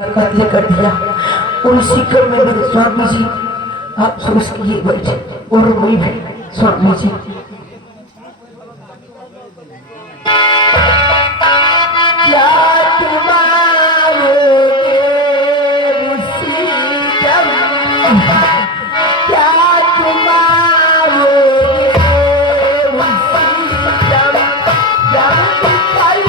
कत्ल कर दिया। और इसी क्रम में मेरे स्वामी जी आप सोच किए बैठे और वही भी स्वामी जी क्या तुम्हारे मुसीबत क्या तुम्हारे मुसीबत जब निकल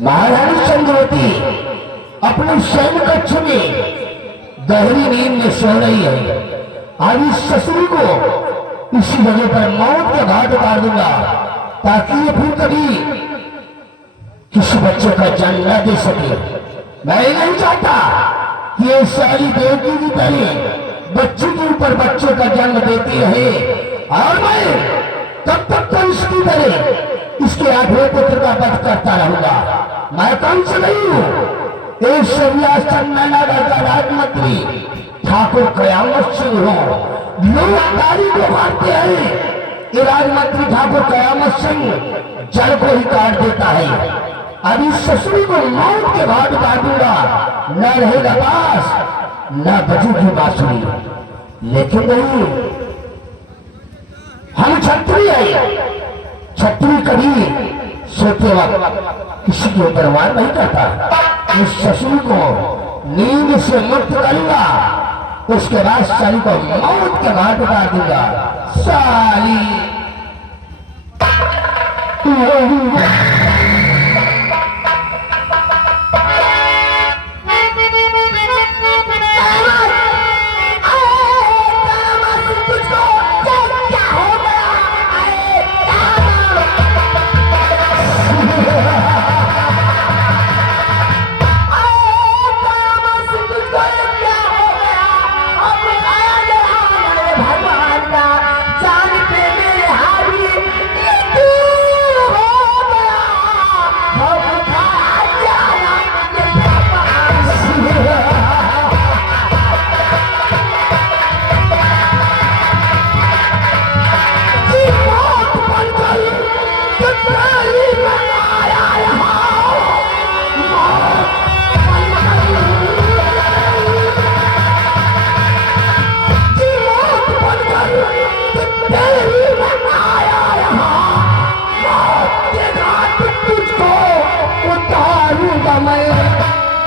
महारानी चंद्रवती अपने शयन कक्ष में गहरी नींद में सो रही है। आज इस ससुर को इसी जगह पर मौत के घाट उतार दूंगा ताकि ये फिर कभी किसी बच्चे का जन्म न दे सके। मैं नहीं चाहता कि ये सारी देवती की तरह बच्चे के ऊपर बच्चे का जन्म देती रहे और मैं तब तक तो इसकी तरह इसके आठवें पुत्र का वध करता रहूंगा। मैं कौन से नहीं हूं, एक सूर्यास्त मैनागढ़ का राजमंत्री ठाकुर कयामत सिंह हूं। लोग गाड़ी को मारते हैं, ये राजमंत्री ठाकुर कयामत सिंह जल को ही काट देता है। अभी ससुर को मौत के घाट उतार दूंगा, न रहेगा पास न बजेगी बांसुरी। लेकिन नहीं, हम क्षत्रिय है, क्षत्रिय कभी सोते वक्त किसी के ऊपर वार नहीं करता। इस ससुर को नींद से मुक्त करूंगा, उसके बाद साली को मौत के घाट उतार दूंगा। साली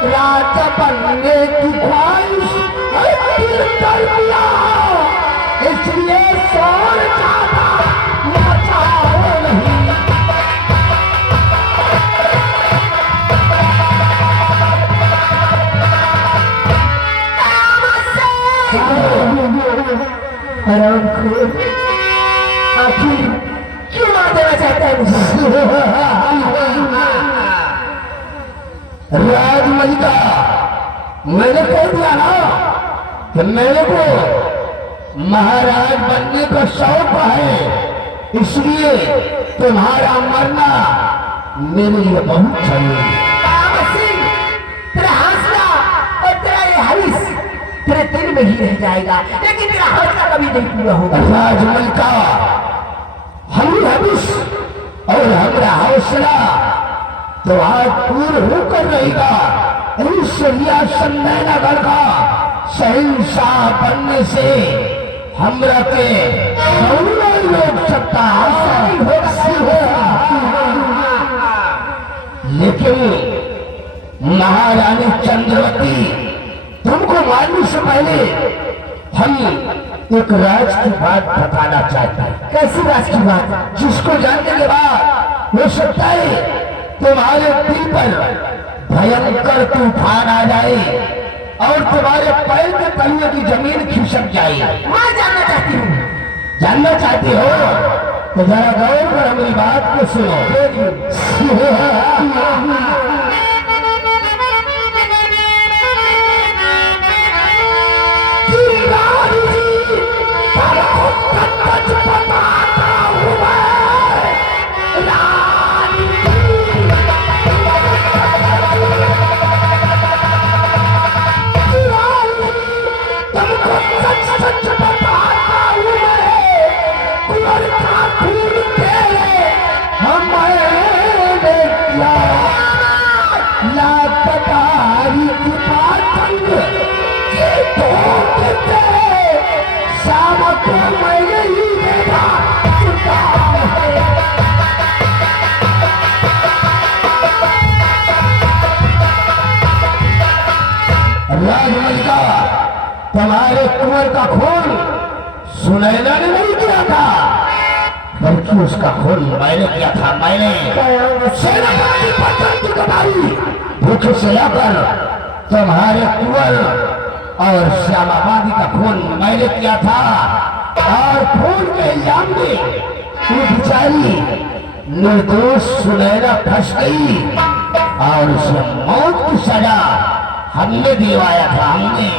राजा बनने की ख्वाहिश कर लिया, इसलिए सोच ज्यादा मचाओ नहीं। आखिर क्यों मार देना चाहता है? राजमलिका, मैंने कह दिया ना कि मेरे को महाराज बनने का शौक है, इसलिए तुम्हारा मरना मेरे लिए बहुत जरूरी है। तेरा हौसला और तेरा ये हरीश तेरे दिल में ही रह जाएगा, लेकिन तेरा हौसला कभी नहीं पूरा होगा। राजमल का हरी हरीश और हमारा हौसला तो आज पूर्ण होकर रहेगा। सिंहासन नैनागढ़ का शहंशाह बनने से हमरा के नहीं रोक सकता, लेकिन महारानी चंद्रवती तुमको मारने से पहले हम एक राज की बात बताना चाहते हैं। कैसी राज की बात? जिसको जानने के बाद हो सकता है तुम्हारे दिल पर भयंकर तूफान आ जाए और तुम्हारे पैर के तलवे की जमीन खिसक जाए। मैं जानना चाहती हूँ। जानना चाहते हो तो जरा गौर कर हमारी बात को सुनो। राजमलिका तुम्हारे कुंवर का खून सुनैना ने नहीं किया था, बल्कि उसका खून मैंने किया था। मैंने सेनापति पतंग कमाई भूख से लाकर तुम्हारे कुंवर और श्यामाबादी का खून मैंने किया था, और खून के इल्जाम में वो बेचारी निर्दोष सुनैना फंस गई और उसे मौत की सजा हमने दिलवाया था। हमने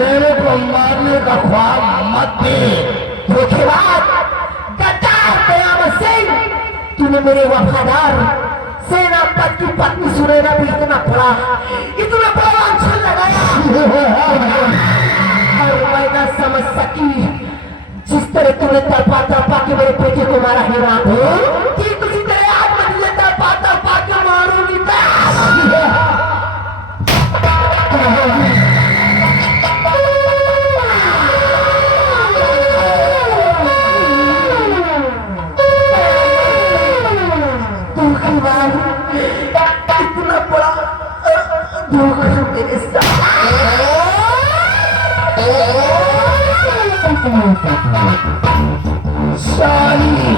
मेरे को मारने का ख्वाब मत दे। धोखेबाज, गद्दार दयामत सिंह, तूने मेरे वफादार सेनापति की पत्नी सुनैना पे इतना बड़ा लांछन लगाया और मैं न समझ सकी जिस तरह तूने तड़पा तड़पा के मेरे बेटे को मारा है रात ठीक उसी तरह आज मैं तुझे तड़पा तड़पा के मारूंगी। इतना बड़ा धोखा मेरे साथ। साली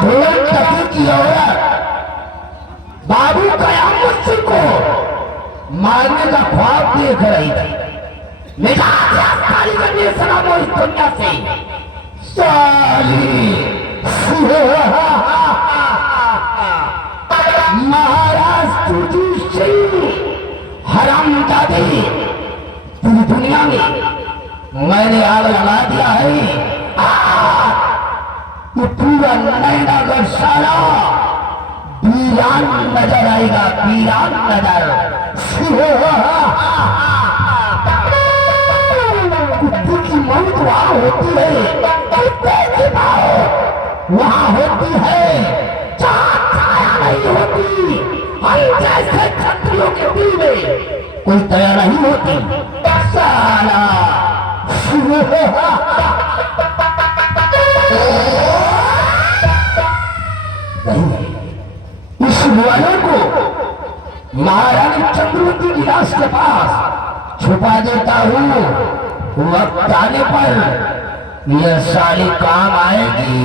ढोल टकी की औरत बाबू कयामत सिंह को मारने का ख्वाब देख रही थी। निकाल साली करने सलाम इस दुनिया से। साली महाराज तुझी सिंह हरामजादी, पूरी दुनिया में मैंने आग लगा दिया है। ये पूरा नैनागढ़ सारा वीरान नजर आएगा, वीरान नजर। कुत्ते की मौत वहां होती है, कुत्ते की मौत वहां होती है जहां छाया नहीं होती। हम जैसे छत्रियों के दिल में कोई दया नहीं होती। साला इस वालों को महारानी चंद्रवती की लाश के पास छुपा देता हूँ। वक्त आने पर यह सारी काम आएगी।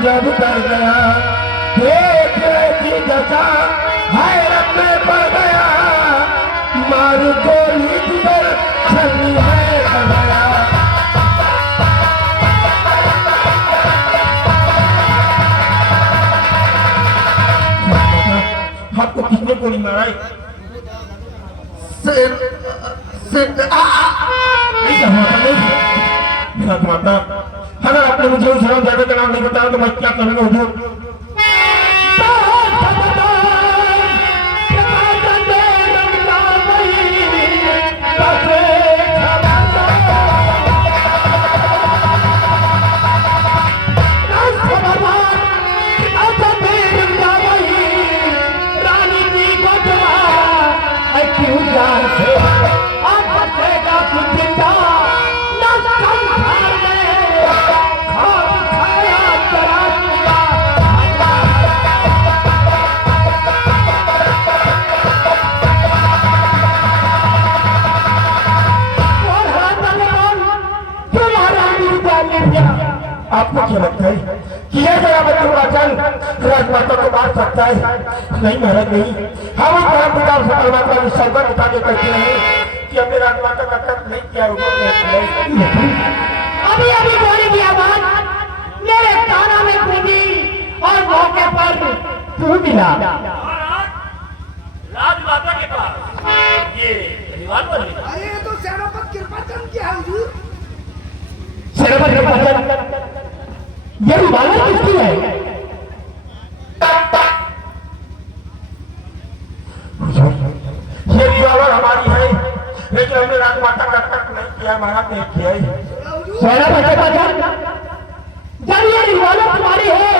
जब कर गया देख की दशा हैरत में पड़ गया, मार गोली जिधर छलनी में कर गया। आपको किसने गोली मारा? माता, अगर आपने मुझे उस हरामजादे का नाम नहीं बताया तो मैं क्या करूंगा हुजूर? आपको क्या लगता है कि यह जरा बच्चन राजमाता को मार सकता है? नहीं महाराज नहीं, हम उस परम पिता से परमात्मा की शर्बत उठा के कहते हैं कि हमने राजमाता का कर्म नहीं किया। अभी अभी गोली की आवाज मेरे कानों में गूंजी और मौके पर तू मिला। राजमाता के पास ये रिवाल्वर है। अरे ये तो सेनापति कृपाचंद की है हुजूर। सेनापति कृपाचंद, ये रिवाल्वर किसकी है? ये रिवाल्वर हमारी है, लेकिन हमने राजमाता का कर्म नहीं किया, महाराज ने किया है। सेनापति कृपाचंद, जब ये रिवाल्वर तुम्हारी है,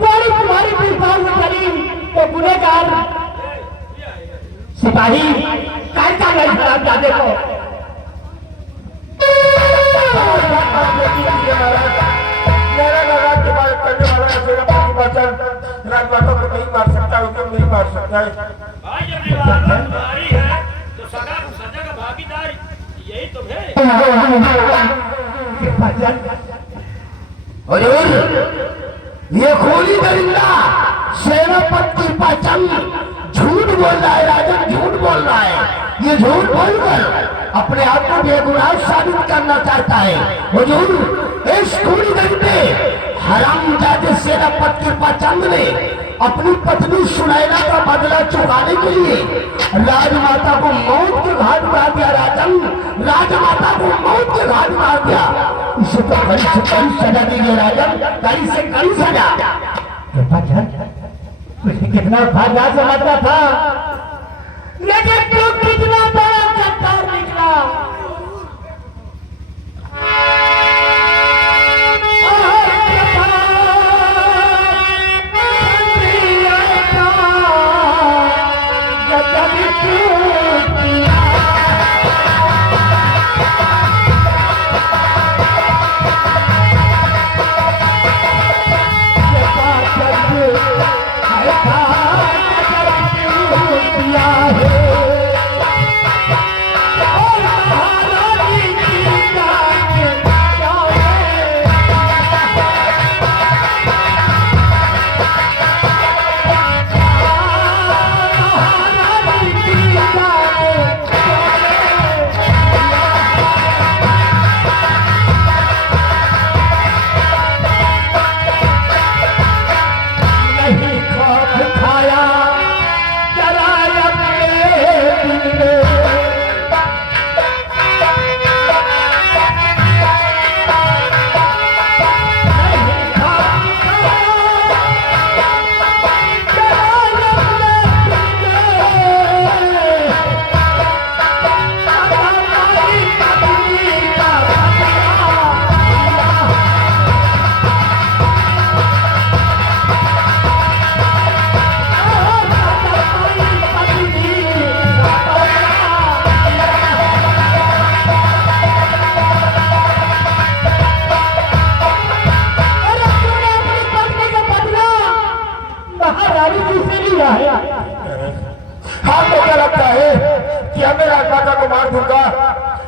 गोली तुम्हारी पिस्तौल में चली तो गुनहगार सिपाही कैसा नहीं खराब जाते को? मेरा लगा के बात करने वाला सेनापति बचन राजमाता को नहीं मार सकता, उसे नहीं मार सकता है। भाई जब रिवाल्वर तुम्हारी है तो सजा का भागीदार यही तो है। हुजूर, ये खूनी दरिंदा सेनापति कृपाचंद झूठ बोल रहा है, राजन झूठ बोल रहा है। ये झूठ बोलकर अपने आप को बेगुनाह साबित करना चाहता है। हुजूर, इस खूनी दरिंदे हरामजादे सेनापति कृपाचंद ने अपनी पत्नी सुनैना का बदला चुकाने के लिए राजमाता को मौत के घाट उतार दिया। राजन, राजमाता को मौत के घाट उतार दिया। इसे तो कड़ी से कड़ी सजा दीजिए राजन, कड़ी से कड़ी सजा। तुझे कितना भागा समझता था, लेकिन तू कितना बड़ा गद्दार निकला। Oh,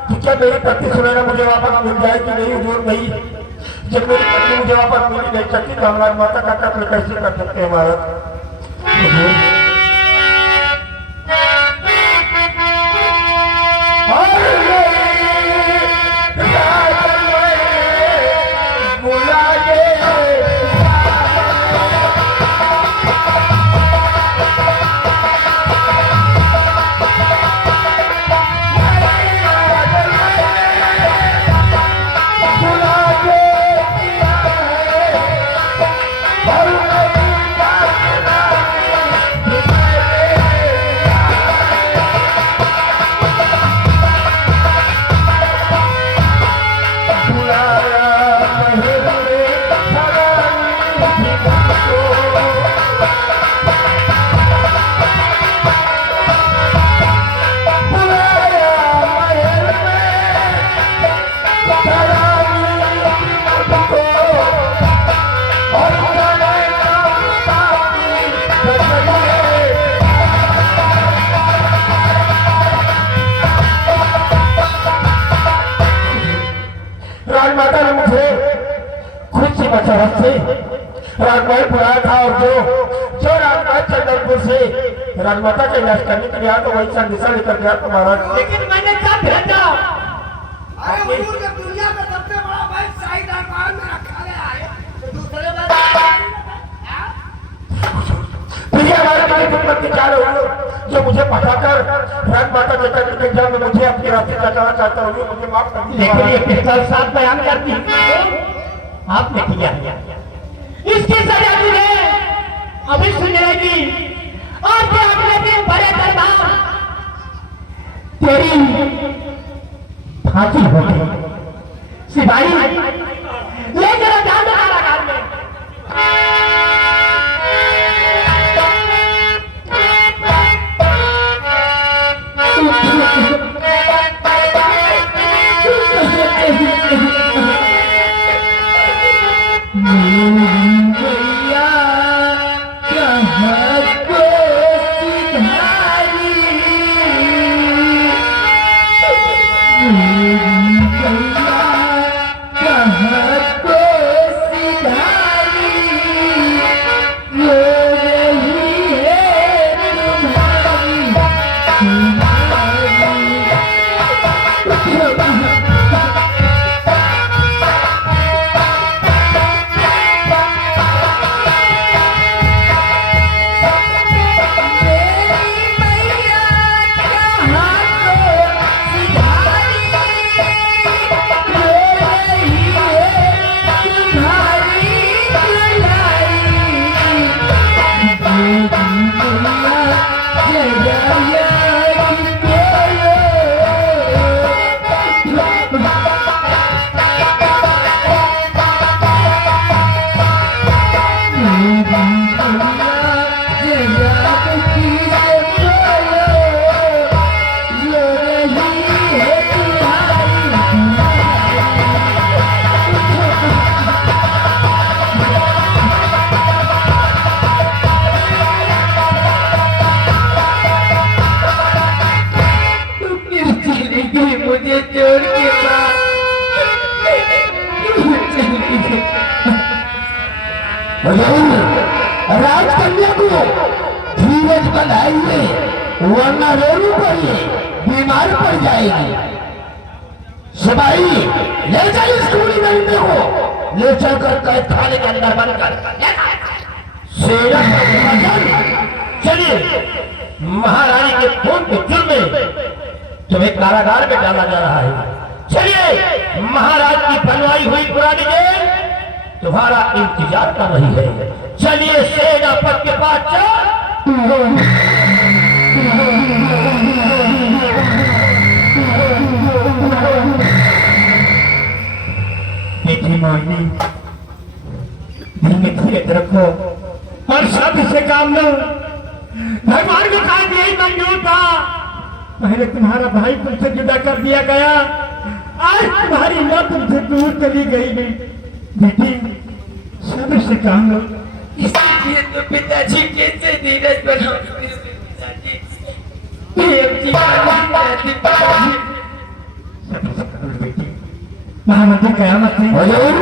कि क्या मेरी पत्नी सुनैना मुझे वापस मिल जाए कि नहीं हुजूर नहीं। जब मेरी पत्नी मुझे वापस मिल नहीं सकती तो हम राजमाता का कत्ल कैसे कर सकते हैं महाराज। हुजूर राजमाता ने मुझे खुद से बचाव से राजमहल बुलाया था और जो राजमाता चंदनपुर से राजमाता का इलाज करने के लिए आया तो वही संदेशा लेकर गया था महाराज। लेकिन मैंने क्या भेजा? अरे हुजूर के दुनिया का सबसे बड़ा भाई शाही दरबार में रखा गया है तो दूसरे बात फिर हमारे लिए खिदमत क्या रहो जो मुझे पठाकर राजमाता के कत्ल के इल्जाम में मुझे अपनी रास्ते बचाना चाहता हूँ, मुझे माफ कर दीजिए। लेकिन ये पिस्तौल साफ बयान करती आपने किया, इसकी सजा तुझे अभी सुनेगी और फिर अगले दिन बड़े दरबार तेरी फांसी होगी। सिपाही ले जरा जान कारागार में। मुझे छोड़ के राजकन्या को धीरज बनाइए वरना रोनी पड़िए बीमार पड़ जाएगी। सिपाही ले चल इस खूनी दरिंदे को, ले चलकर कैद खाने के अंदर बंद कर। सेना का विभाजन चलिए महारानी के खून के जुर्म में तुम्हें कारागार में डाला जा रहा है। चलिए महाराज की बनवाई हुई पुरानी जेल तुम्हारा इंतजार कर रही है। चलिए सेनापति के पास चल। बेटी मोहिनी धीरे धीरे रखो और सब से काम लो। भगवान को कहा यही मंजूर था। पहले तुम्हारा भाई तुमसे जुदा कर दिया गया, आज तुम्हारी माँ तुमसे दूर चली गई। बेटी सब्र से काम लो। इसलिए तो पिताजी कैसे नीरज बनाओगे पिताजी। महामंत्री कयामत में हुजूर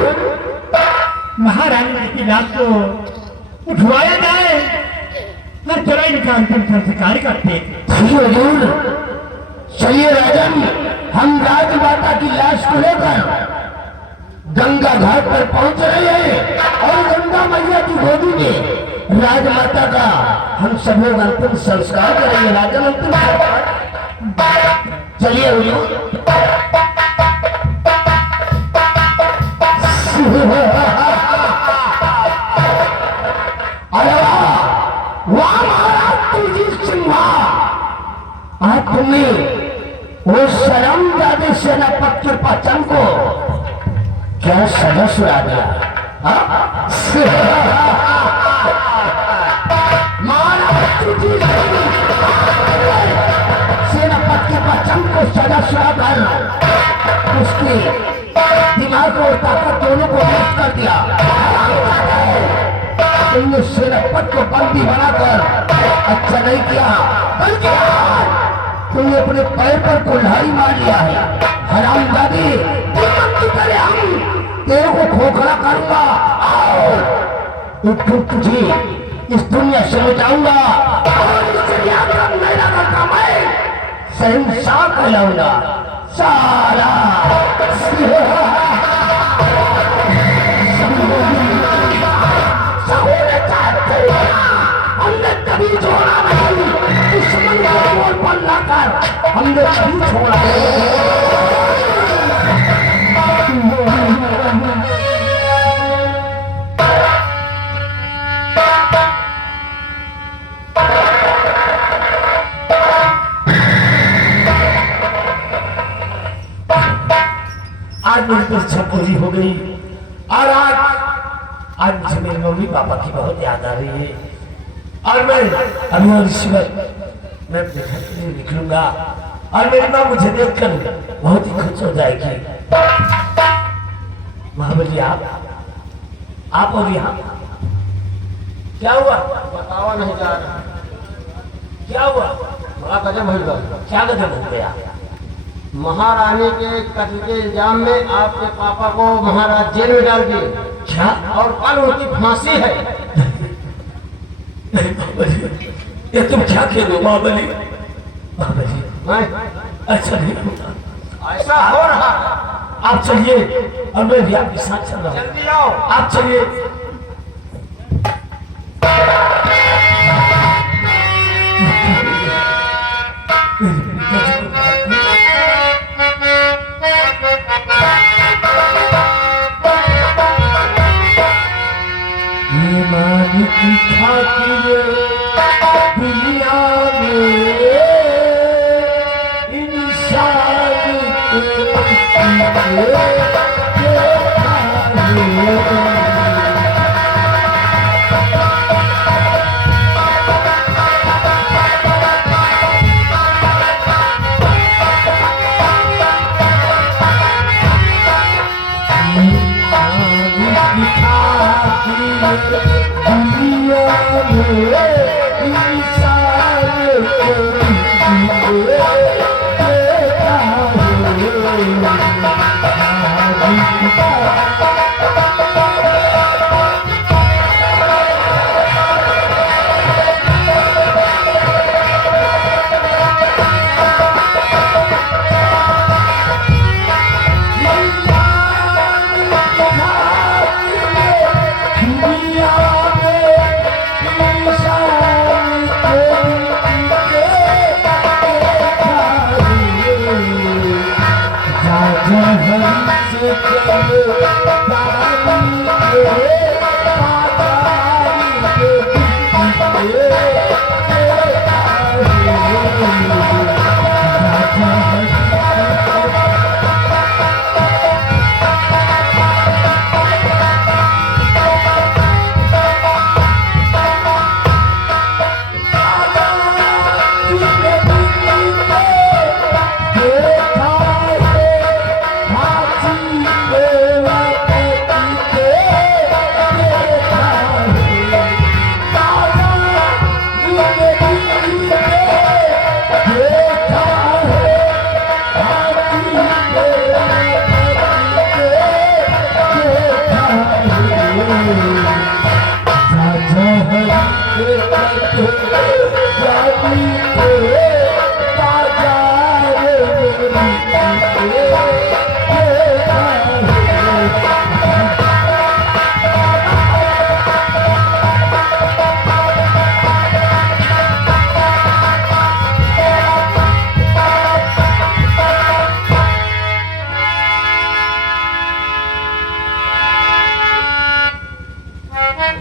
महारानी की लाश को उठवाया जाए और चलो इनका अंतिम संस्कार करते। जी हुजूर, चलिए राजन, हम राजमाता की लाश को लेकर गंगा घाट पर पहुंच रहे हैं और गंगा मैया की गोदी में राजमाता का हम सब लोग अंतिम संस्कार करेंगे। राजन अंतिम संस्कार, चलिए हुजूर। अरे वाह महाराज तुलजीत सिंह, आज तुमने वो शर्मजादे सेनापति के पहचान को क्या सजा सुना दिया? महाराज तुलजीत सिंह सेनापति के पहचान को सजा सुना कर उसके दिमाग और ताकत दोनों को नष्ट कर दिया। तुमने सेनापति को बंदी बनाकर अच्छा नहीं किया, बल्कि तुमने अपने पैर पर कुल्हाड़ी मार लिया है। हरामजादी, की तरह हम तेरे को खोखला करूंगा और तुझे इस दुनिया से मिटाऊंगा और इस दुनिया का मेरा लड़का मैं शहंशाह कहलाऊंगा। सारा हमने कभी छोड़ा नहीं, दुश्मन को बोल पर लाकर हमने कभी छोड़ा आज मेरी परीक्षा पूरी हो गई और आज मुझे मेरे मम्मी पापा की बहुत याद आ रही है और मैं अभी और इसी वक्त मैं अपने घर के लिए निकलूंगा और मेरी माँ मुझे देखकर बहुत ही खुश हो जाएगी। महाबली आप और यहाँ क्या हुआ? बतावा नहीं जा रहा, क्या हुआ? बड़ा गजब हो गया। क्या गजब हो गया? महारानी के कत्ल के इल्जाम में आपके पापा को महाराज जेल में डाल दिए। क्या? और कल उनकी फांसी है। नहीं महाबली, ये तुम क्या कह रहे हो महाबली? महाबली अच्छा नहीं होता, ऐसा हो रहा है। आप चलिए और मैं भी आपके साथ चल रहा हूँ। जल्दी आओ। आप चलिए। ये मान की खातिर दुनिया में इंसान को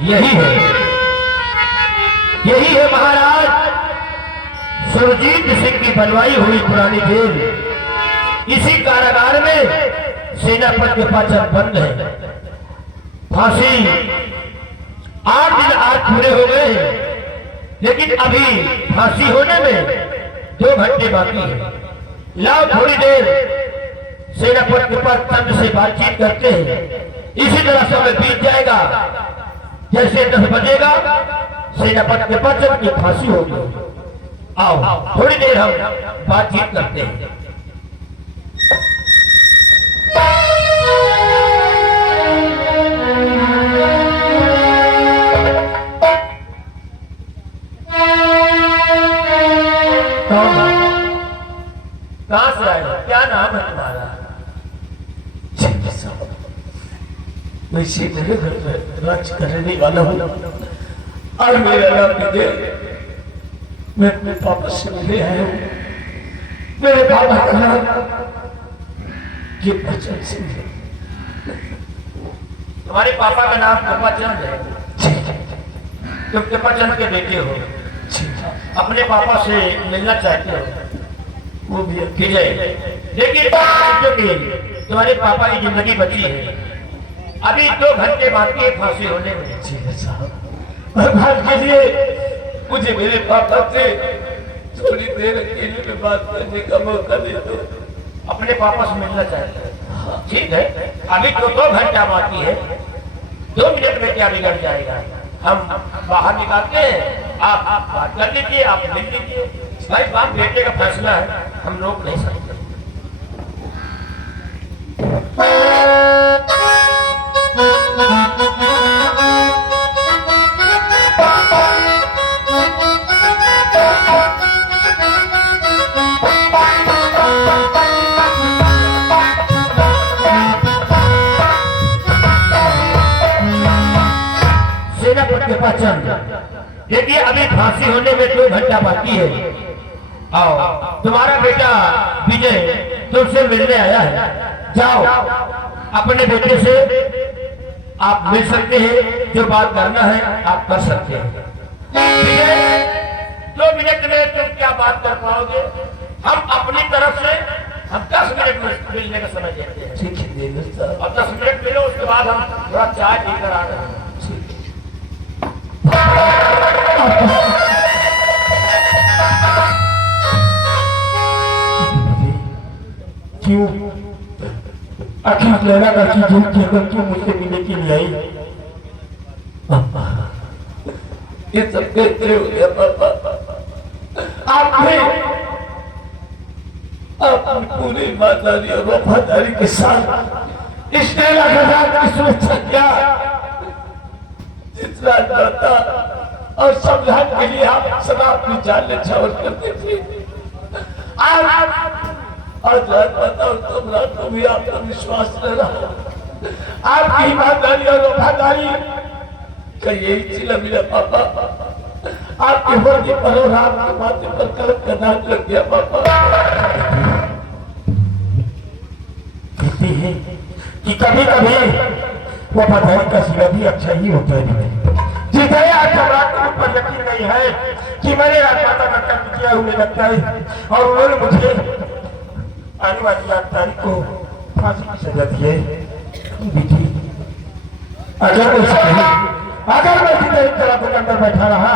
यही है महाराज सुरजीत सिंह की बनवाई हुई पुरानी जेल। इसी कारागार में सेनापति के पाचन बंद है। फांसी 8 दिन आज पूरे हो गए, लेकिन अभी फांसी होने में 2 घंटे बाकी है। लाओ थोड़ी देर सेनापति के पास तंत्र से बातचीत करते हैं। इसी तरह समय बीत जाएगा। जैसे 10 बजेगा सेनापति के पास की फांसी होगी। आओ थोड़ी देर हम बातचीत करते हैं। कहां से आए? क्या नाम है तुम्हारा? वैसे मेरे घर में राज करने वाला हूँ और मेरा नाम विजय। मैं अपने पापा से मिले आया हूँ। मेरे पापा का नाम कृपाचंद सिंह है। तुम्हारे पापा का नाम कृपाचंद है? तुम कृपाचंद के बेटे हो? अपने पापा से मिलना चाहते हो? वो भी विजय, लेकिन तुम्हारे पापा की जिंदगी बची है। अभी 2 घंटे बाकी है फांसी होने में। भगवान के लिए मुझे मेरे पापा से थोड़ी देर अकेले में बात करने का मौका दे दो। अपने पापा से मिलना चाहते हो? ठीक है, अभी तो 2 घंटा बाकी है। 2 मिनट में क्या बिगड़ जाएगा? हम बाहर निकालते हैं, आप बात कर लीजिए, आप मिल लीजिए। भाई बाप बेटे का फैसला है, हम रोक नहीं सकते। देखिए अभी फांसी होने में 2 घंटा बाकी है। आओ, तुम्हारा बेटा विजय तुमसे मिलने आया है। जाओ, अपने बेटे से आप मिल सकते हैं। जो बात करना है आप कर सकते हैं। विजय, 2 मिनट में तुम क्या बात कर पाओगे? हम अपनी तरफ से हम 10 मिनट में मिलने का समय देते हैं। ठीक है, और 10 मिनट मिलो, उसके बाद हम थोड़ा चाय पीकर आ रहे हैं। क्यों आखिर लैला करके जेल के अंदर क्यों मुझसे मिलने के लिए आई? ये सब कहते हो या पापा? आपने अपनी पूरी ईमानदारी और वफादारी के साथ इस लैला के साथ की सुरक्षा किया। जितना डरता और समझाने के लिए आप सदा अपनी जान न्यौछावर करते थे। आज रात बताओ तो भी आपका विश्वास न रहा। आपकी ईमानदारी और वफादारी का यही सिला मेरा पापा। आपके वर्दी पर और आपके माथे पर कलम का दाग लग गया पापा। कहते हैं कि कभी कभी वफादारी का सिला भी अच्छा ही होता है। जिसे आज सम्राट को पर यकीन नहीं है कि मैंने राजमाता का कर्म किया हुए लगता है और उन्होंने मुझे आने वाली 8 तारीख को फांसी की सजा दी है। अगर मैं इसी तरह के अंदर बैठा रहा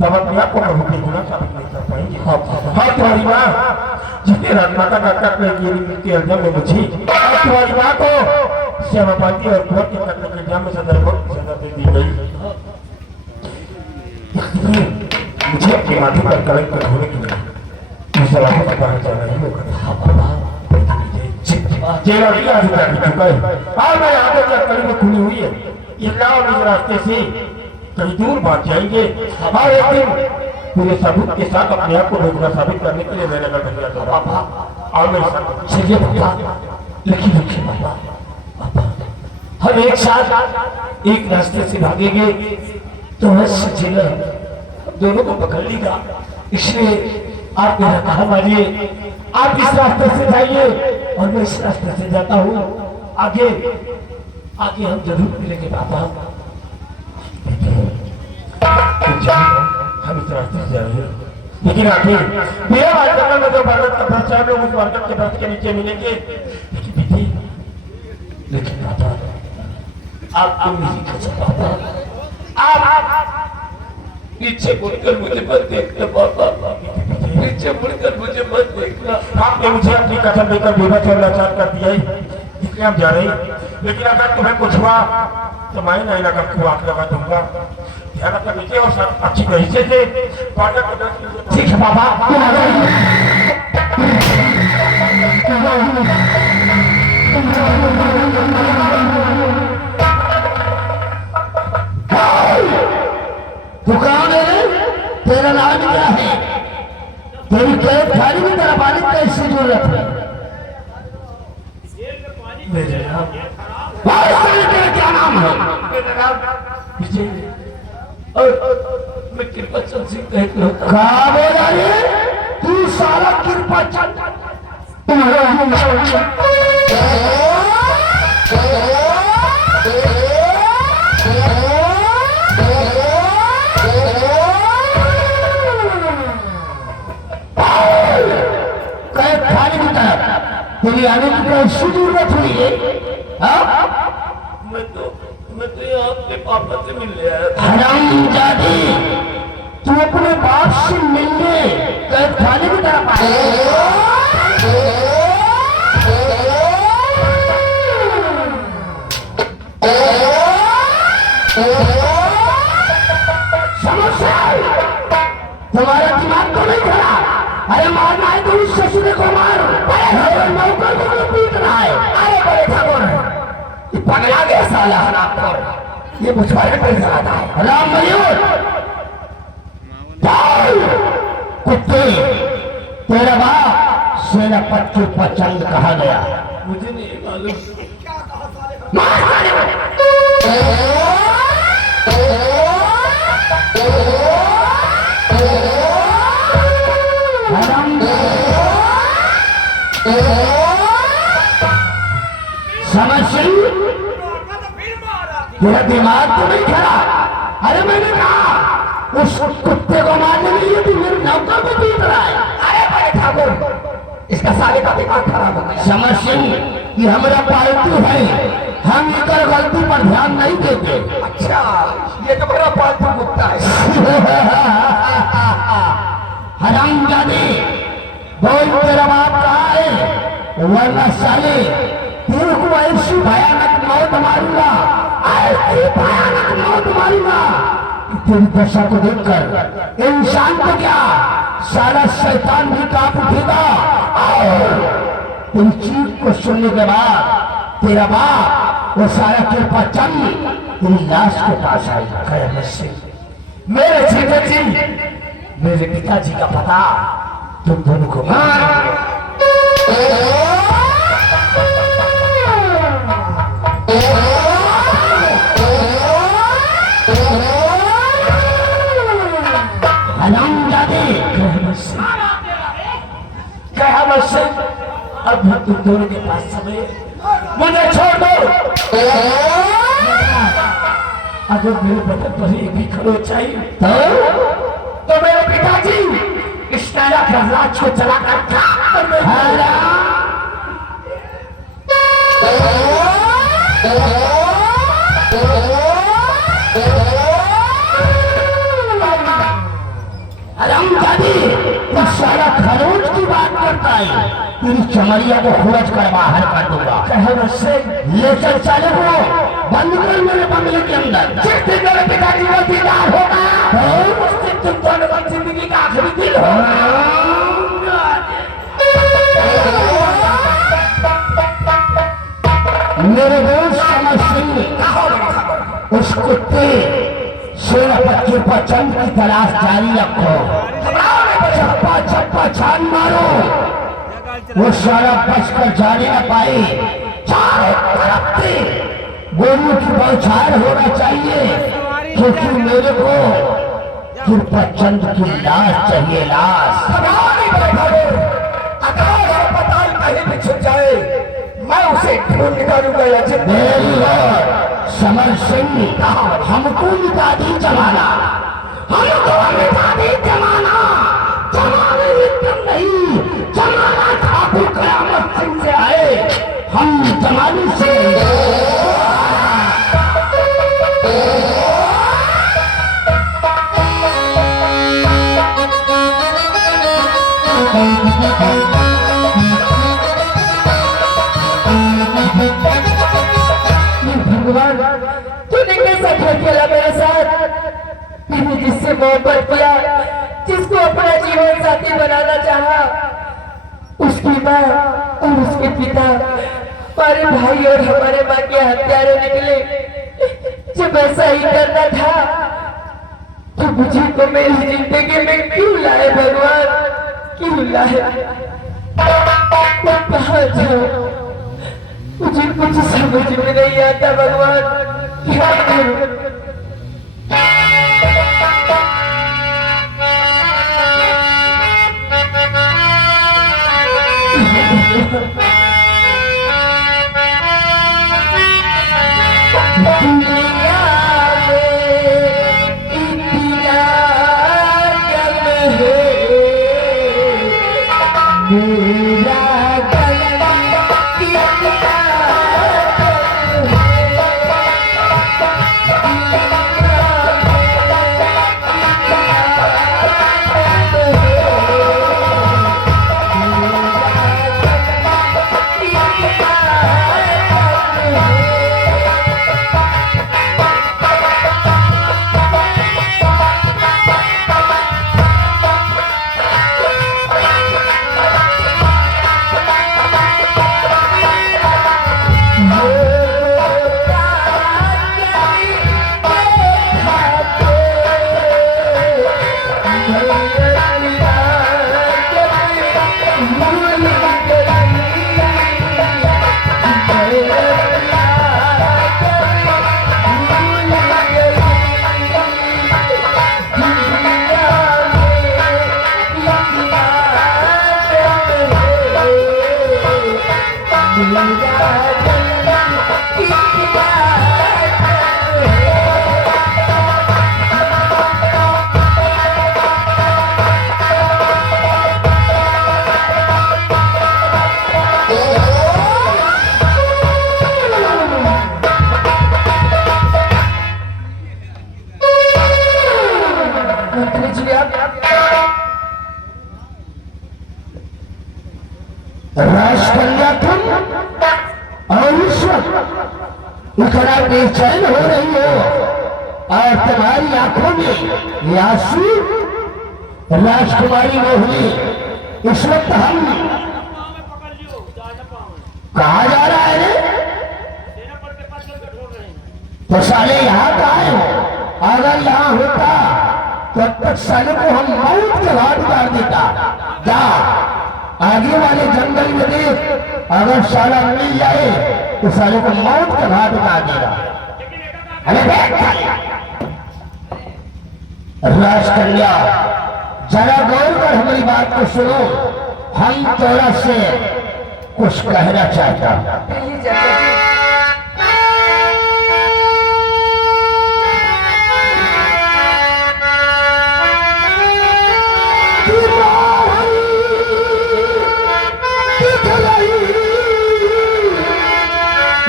तब अपने आप को प्रभु के गुना साबित नहीं कर पाएंगे। हाँ, तुम्हारी माँ जिसने राजमाता का कर्म के इल्जाम में मुझे तुम्हारी माँ को श्यामा पाती और भोट के कर्म के इल्जाम में सजा दे दी गई। मुझे अपने माथे पर कलंक धोने के लिए सलाखों से बाहर जाना ही होगा। जेल चुका है और मैं आगे कड़ी में खुली हुई है। इस रास्ते से कहीं दूर भाग जाएंगे और एक दिन पूरे सबूत के साथ अपने आप को बेगुनाह साबित करने के लिए मैंने भैया तो पापा और मेरे साथ हम एक साथ एक रास्ते से भागेंगे तो जेलर दोनों को पकड़ लेगा। इसलिए आप मेरा कहा मानिए, आप इस रास्ते से जाइए और मैं इस रास्ते से जाता हूँ। आगे आगे हम जरूर मिलेंगे पापा। हम इस रास्ते से जा रहे हैं, लेकिन आखिर मेरा वार्ता में जो भारत का प्रचार लोग उस वार्ता के व्रत के नीचे मिलेंगे, लेकिन बेटी, लेकिन पापा आप मेरी कसम पापा, आप पीछे मुड़कर मुझे मत देखना पापा, पीछे मुड़कर मुझे मत देखना। आपने मुझे अपनी कसम देकर बेबस और लाचार कर दिया है, इसलिए हम जा रहे हैं। लेकिन अगर तुम्हें कुछ हुआ तो मैं नहीं लगा को आग लगा दूंगा। ध्यान रखना बेटे, और सब अच्छी तरीके से पाठक को दर्शन। ठीक है बाबा, तू कौन है? तेरा नाम क्या है? तेरी कैद खाली में तेरा पानी कैसी जरूरत है? मेरे नाम तेरा क्या नाम है? मेरा नाम विजय और मैं कृपा चंद सिंह कहता हूँ। कहा बोला रे तू साला कृपा चंद? तेरी आने की कैसी जरूरत हुई है? मैं तो यहाँ अपने पापा से मिलने आया था। हरामजादी, तू अपने बाप से मिलने कैद खाने की तरफ आया? समस्या तुम्हारा दिमाग तो नहीं खड़ा? अरे मारना है तो उस ससुरे को मारो, नौकर को तो पीटना है। अरे बड़े ठाकुर, ये पगला गया साला हरामखोर, ये मुझे पे जाता है। राम मयूर कुत्ते, तेरा बाप सेनापति पचंद कहा गया? मुझे नहीं मालूम। मार साले समझ सिंह, तेरा दिमाग तो नहीं खड़ा? अरे मैंने कहा उस कुत्ते को मारने के लिए तू मेरे नौकर को पीट रहा है। अरे बड़े ठाकुर, इसका साले का दिमाग खराब हो गया। समझ सिंह, ये हमारा पालतू है, हम इधर गलती पर ध्यान नहीं देते। अच्छा, ये तो मेरा पालतू कुत्ता है। हरामजादे, बोल तेरा बाप कहाँ है? वरना साले तेरे को ऐसी भयानक मौत मारूंगा, ऐसी भयानक मौत मारूंगा कि तेरी दशा को देखकर इंसान को क्या, सारा शैतान भी कांप उठेगा। और तेरी चीख को सुनने के बाद तेरा बाप वो सारा कृपा चंद तेरी लाश के पास आएगा। मेरे जीजा जी, मेरे पिताजी का पता तुम दोनों को अब तुम दोनों के पास समय, मुझे छोड़ दो। अगर मेरे बदन पर एक भी खरोच चाहिए तो मेरे पिताजी इस नाला के राज को चलाकर सारा खरोच की बात करता है, तेरी चमड़िया को खोज कर बाहर कर दूंगा। ले चल साले को बंद कर मेरे बंगले के अंदर। जिस दिन मेरे पिताजी को दीदार होगा उस दिन तुम दोनों का जिंदगी का आखिरी दिन होगा। मेरे दोस्त समझ सिंह, उस कुत्ते सेनापति पचंद की तलाश जारी रखो, चप्पा चप्पा छान मारो, वो सारा बचकर जाने न पाए। चारों तरफ से गोलियों की बौछार होना चाहिए, क्योंकि मेरे को कृपा चंद की लाश चाहिए, लाश। अस्पताल कहीं भी छुप जाए, मैं उसे ढूंढ निकालूंगा। समर सिंह, हमको निकाली जमाना, हम खेला मेरे साथ। मैंने जिससे मोहब्बत किया, जिसको अपना जीवन साथी बनाना चाहा, उसकी माँ और उसके पिता हमारे भाई और हमारे माँ के हत्यारे निकले। जब ऐसा ही करना था तो मुझे तो मेरी जिंदगी में क्यों लाए भगवान, क्यों लाए? मैं कहाँ जाऊँ? मुझे कुछ समझ में नहीं आता भगवान, क्या करूं? दुनिया में इतना गम है, मेरा राजकन्या तुम और ईश्वर इतना बेचैन हो रही हो और तुम्हारी आंखों में ये आंसू। राजकुमारी मोहिनी, इस वक्त हम पकड़ लियो, जा ना पाऊं। कहा जा रहा है रे? तेरा पर के पास चल के ढूंढ रहे हैं। तो साले यहाँ का आए हो? अगर यहाँ होता तब तक साले को हम मौत के घाट उतार देता। जा आगे वाले जंगल में देख, अगर साला मिल जाए तो साले को मौत का घाट उतार देगा। अरे देख राजकन्या, जरा गौर कर हमारी बात को सुनो। हम तोरा से कुछ कहना चाहता। कहिए चाचा जी।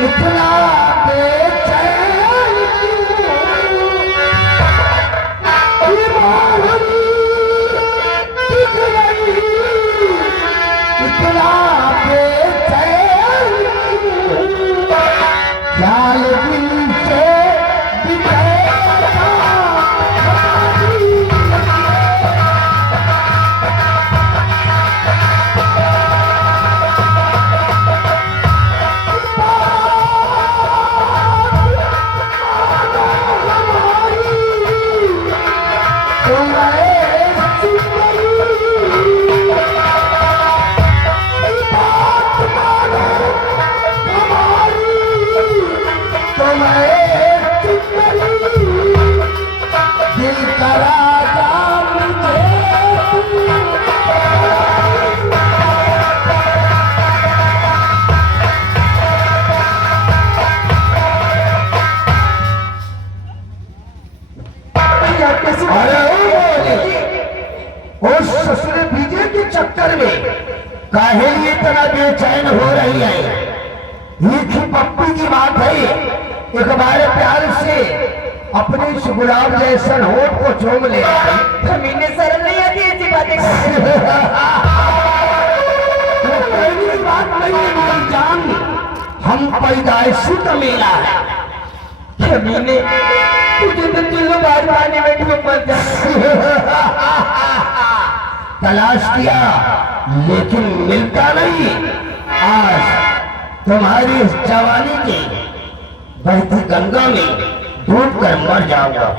इतना बेचैन इतना बेचैन ख्याल दिल से ससुर बीजे के चक्कर में काहे लिए इतना बेचैन हो रही है? एक ही पप्पी की बात है, एक बार प्यार से अपने इस गुलाब जैसन होठ को चूम ले। जमीने सरल नहीं आती ऐसी बातें करने। तो पहली बात नहीं है मेरी जान, हम पैदाइशी का मेला है। जमीने तुझे तो चुल्लू बाहर पानी में डूब मर जाना। तलाश किया लेकिन मिलता नहीं। आज तुम्हारी इस जवानी की बहती गंगा में डूब कर मर जाऊंगा।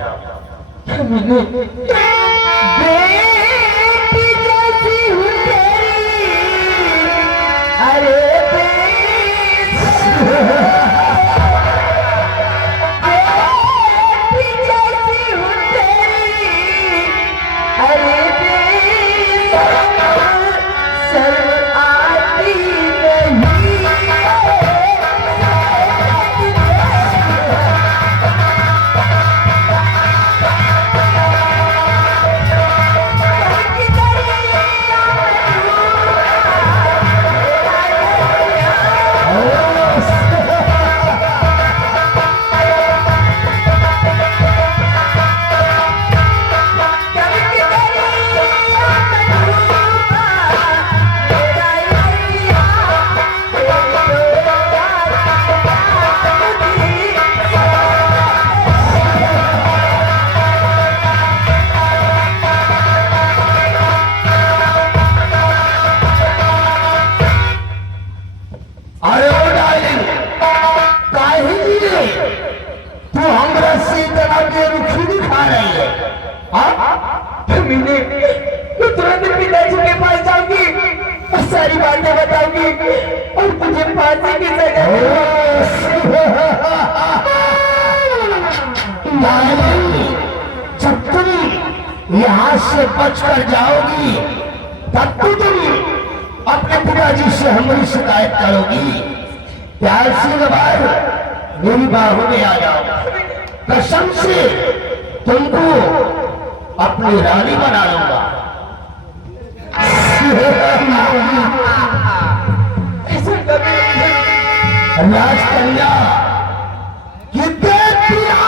बेटी जैसी हूँ तेरी, अरे बेटी जैसी हूँ तेरी, अरे शर्म आती नहीं। अरे ओ डार्लिंग, काहे लिए तू हमरा से इतना बेरुखी दिखा रही है? मैंने तो तुरंत पिताजी के पास जाऊंगी और सारी बातें बताऊंगी और तुझे फांसी की सजा डार्लिंग, जब तुम यहाँ से बचकर जाओगी तब तो तुम अपने पिताजी से हमारी शिकायत करोगी। प्यार से एक बार मेरी बाहों में आ जाओ, कसम से तुमको अपनी रानी बना लूंगा। राजकन्या कि देखिया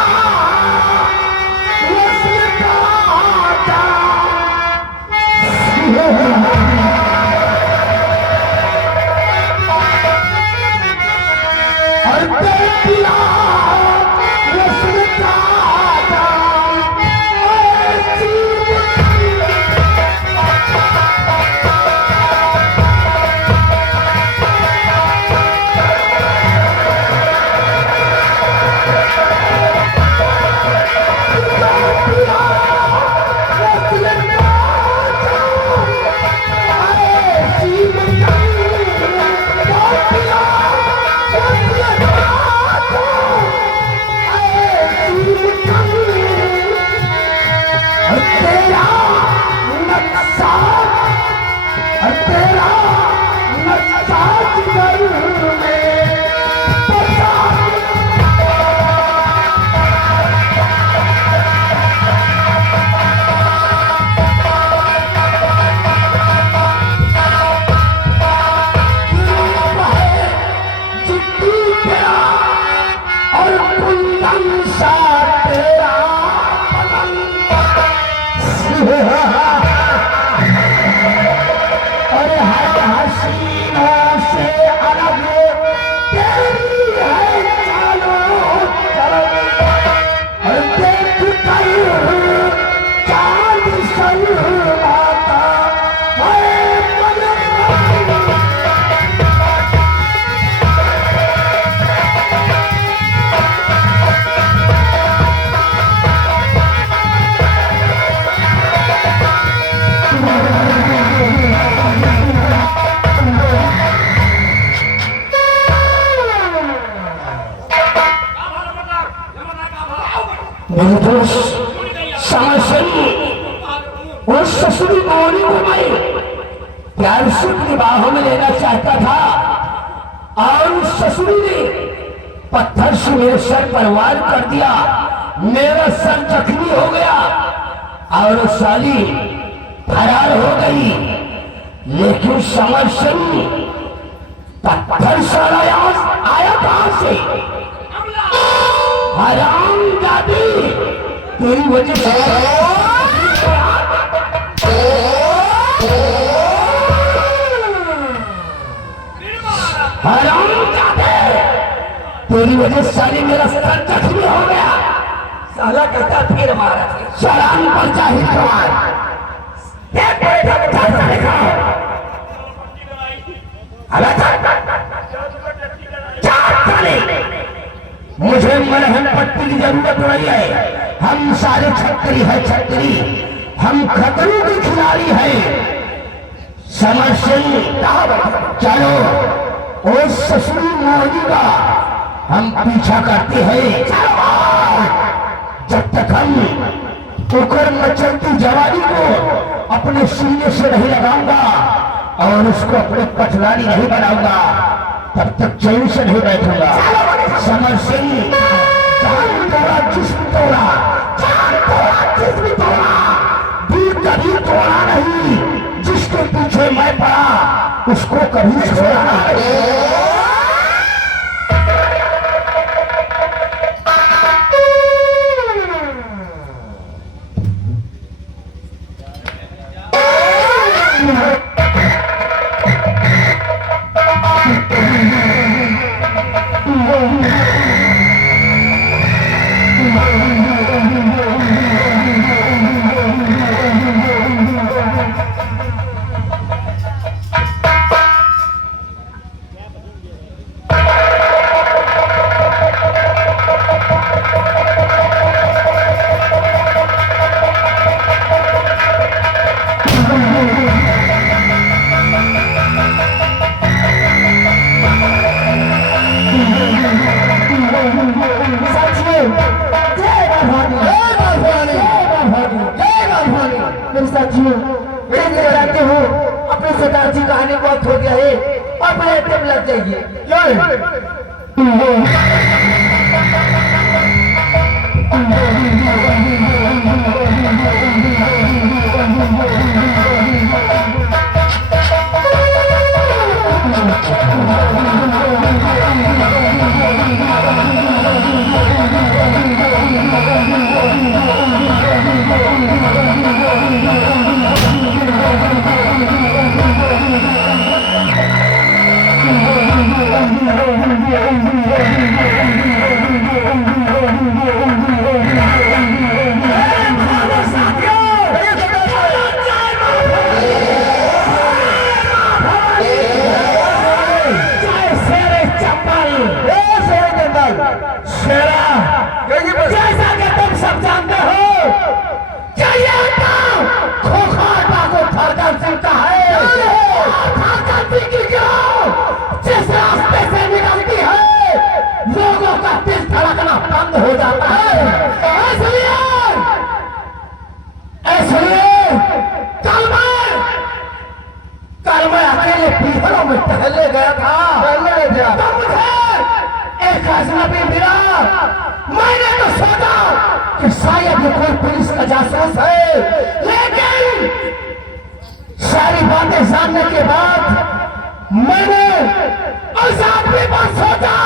उस ससुरी मोहनी को मैं प्यार से अपनी बाहों में लेना चाहता था और उस ससुरी ने पत्थर से मेरे सर पर वार कर दिया। मेरा सर जख्मी हो गया और साली फरार हो गई। लेकिन समझ सुन, पत्थर सारा आया कहां से? हराम जादी, तेरी वजह से हराम जादे, तेरी वजह साली मेरा सर जख्मी हो गया। साला कहता फिर मारा फिर सलाम पर चाहिए जवान एक बैठा बैठा सा देखा मुझे मलहम पट्टी की जरूरत नहीं है। हम सारे छतरी है छतरी, हम खतरों के खिलाड़ी है। समझ से चलो उस ससुरी मोहनी का हम पीछा करते हैं। जब तक हम उखड़ मचलती जवानी को अपने सीने से नहीं लगाऊंगा और उसको अपने पटवारी नहीं बनाऊंगा, तब तक चैन से नहीं बैठूंगा। समझ सिंह, जान तोड़ा जिस्म तोड़ा, जान तोड़ा जिस्म तोड़ा, दिल कभी तोड़ा नहीं। जिसके पीछे मैं पड़ा उसको कभी छोड़ा नहीं। अपने सरदार जी कहानी बहुत हो गया है, अपने टेप लग जाइए। जैसा कि तुम सब जानते हो, चाहिए खोखा डाको फरकर चलता है। जिस रास्ते से निकलती है लोगों का दिल धड़कना बंद हो जाता है। इसलिए कल मैं अकेले पीहरों में टहलने गया था, तो मुझे एक अजनबी मिला। मैंने तो सोचा कि शायद ये कोई पुलिस का जासूस है, लेकिन सारी बातें जानने के बाद मैंने उस आदमी पर सोचा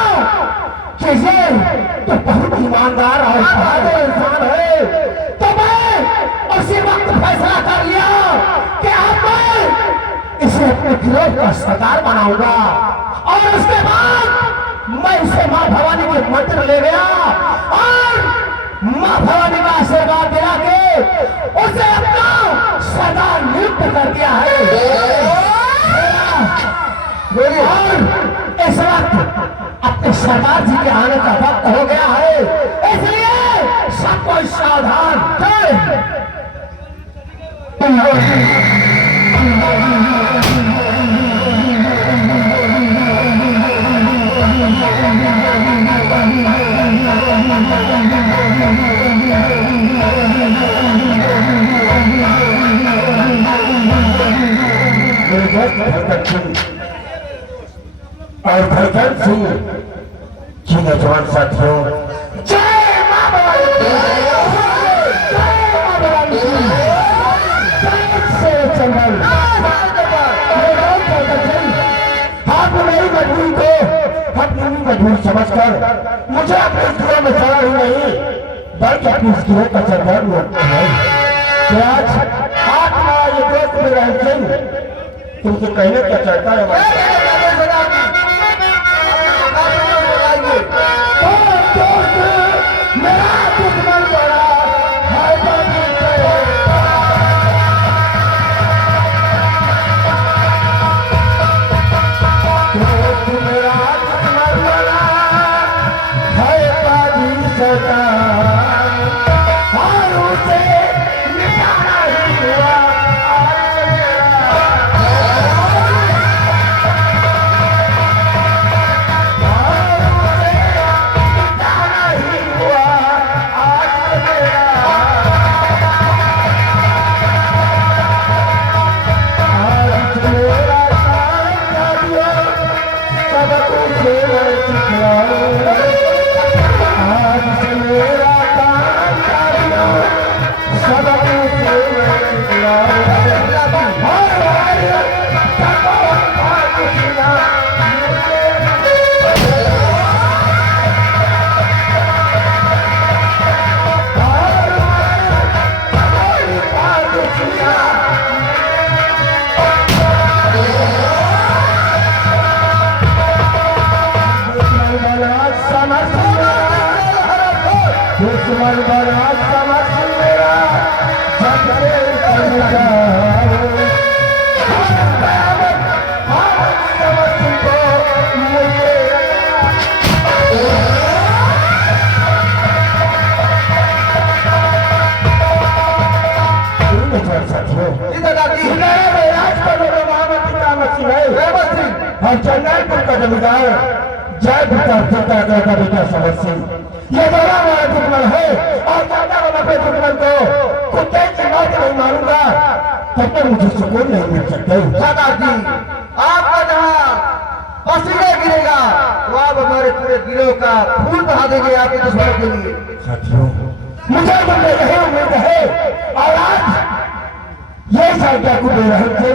कि ये तो बहुत ईमानदार और बहादुर इंसान है। तो मैं उसी वक्त फैसला कर लिया कि अब मैं इसे अपने गिरोह का सरदार बनाऊंगा। और उसके बाद मैं उसे माँ भवानी के मंदिर ले गया और माँ भवानी का आशीर्वाद दिला के उसे अपना सरदार नियुक्त कर दिया है। और इस वक्त अपने सरदार जी के आने का वक्त हो गया है, इसलिए सब कोई सावधान और भरत सिंह जी नौजवान साथियों, जय मां भवानी, आपने मेरी मजबूरी को अपनी मजबूरी समझकर मुझे अपने गिरोह में चढ़ा ही नहीं बल्कि अपनी इस गिरोह का सरदार बनना है। आज आत्मा ये दोस्त मेरा सिंह तुमसे कहने क्या चाहता है? मेरा दुश्मन और चंद्रपुर का जमींदार जय प्रताप सत्याग्रह का बेटा समझ सिंह ये बड़ा बड़ा दुश्मन है और ज्यादा वाला पे दुश्मन को कुत्ते की मौत नहीं मारूंगा तब तक मुझे सुकून नहीं मिल सकते। सरदार जी आपका जहाँ पसीने गिरेगा तो आप हमारे पूरे गिरोह का खून बहा देंगे आपके दुश्मनों के लिए। साथियों मुझे तुमने यही उम्मीद है और आज ये साइकिल को दे रहे थे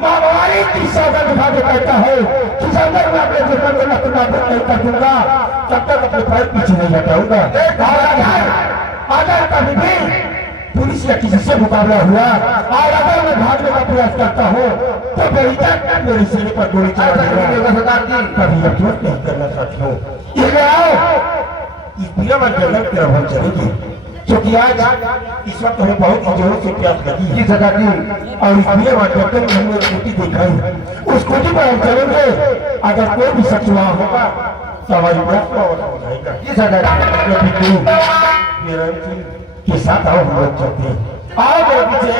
महामारी की सौगंध उठा के कहता है कि जब तक मैं अपने दुश्मन को नष्ट नहीं कर दूंगा तब तक अपने पैर पीछे नहीं हटाऊंगा। अगर कभी भी पुलिस या किसी से मुकाबला हुआ और अगर मैं भागने का प्रयास करता हूँ तो मेरे सिर पर गोली चला देगा। सरदार जी कभी अफसोस नहीं करना साथियों। ये आओ इस पीड़ा में जन्नत की रवान चलेगी क्योंकि आज इस वक्त हमें बहुत ही जोरों से प्यास लगी है सरदार जी और इस पीड़ा में जब तक हमने स्कूटी दिखाई उस स्कूटी पर हम चलेंगे अगर कोई भी शख्स वहाँ होगा तो हमारी प्यास को और हो जाएगा। जी सरदार जी के साथ आओ हम लोग चलते हैं। आओ मेरे पीछे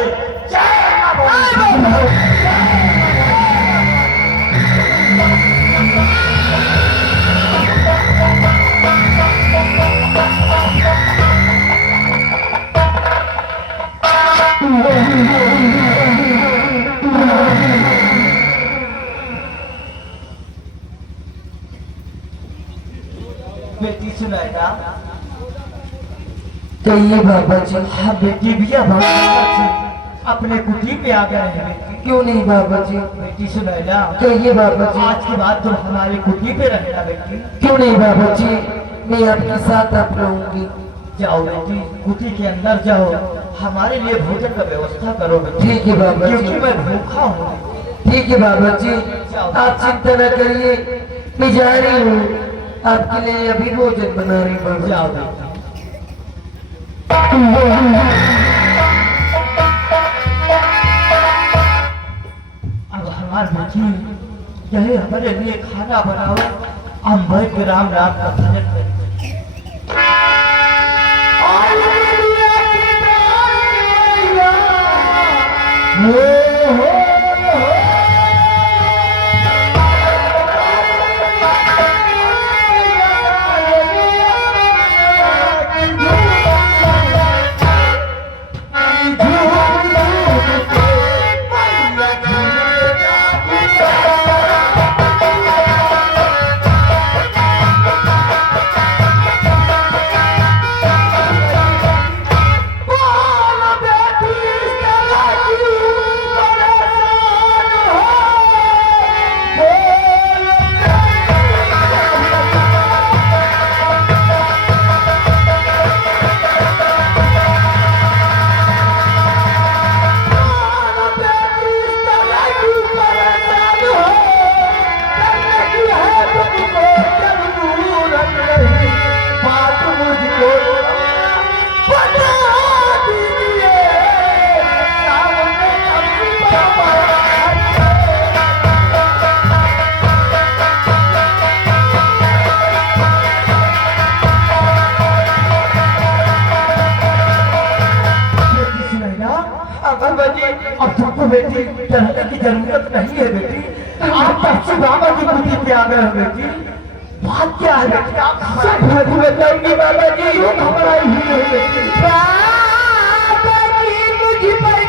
बेटी सुनाएगा कहिए बाबा जी। हाँ बेटी भी अब अपने कुटी पे आ गए हैं बेटी। क्यों नहीं बाबा जी? बेटी सुनाएगा कहिए बाबा जी। आज के बाद तुम हमारे कुटी पे रहना बेटी। क्यों नहीं बाबा जी, मैं आपके साथ अब रहूंगी। जाओ बेटी कुटी के अंदर जाओ हमारे लिए भोजन का व्यवस्था करो बेटी। ठीक है बाबा जी। क्योंकि मैं भूखा हूँ। ठीक है बाबा जी, आप चिंता न करिए, मैं जा रही हूँ आपके लिए अभी भोजन बना रही हूँ बाबा। जाओ बेटी। अब हमारे बेटी यही हमारे लिए खाना बनाओ, हम बैठ के राम राम का भजन करें। अब तुमको बेटी डरने की जरूरत नहीं है बेटी। आप तब से बाबा की कुटी पे आ गए हो बेटी। बात क्या है बेटी? आप सब बताऊंगी बाबा जी। घबराई हुई है बेटी। बाबा जी मुझ पर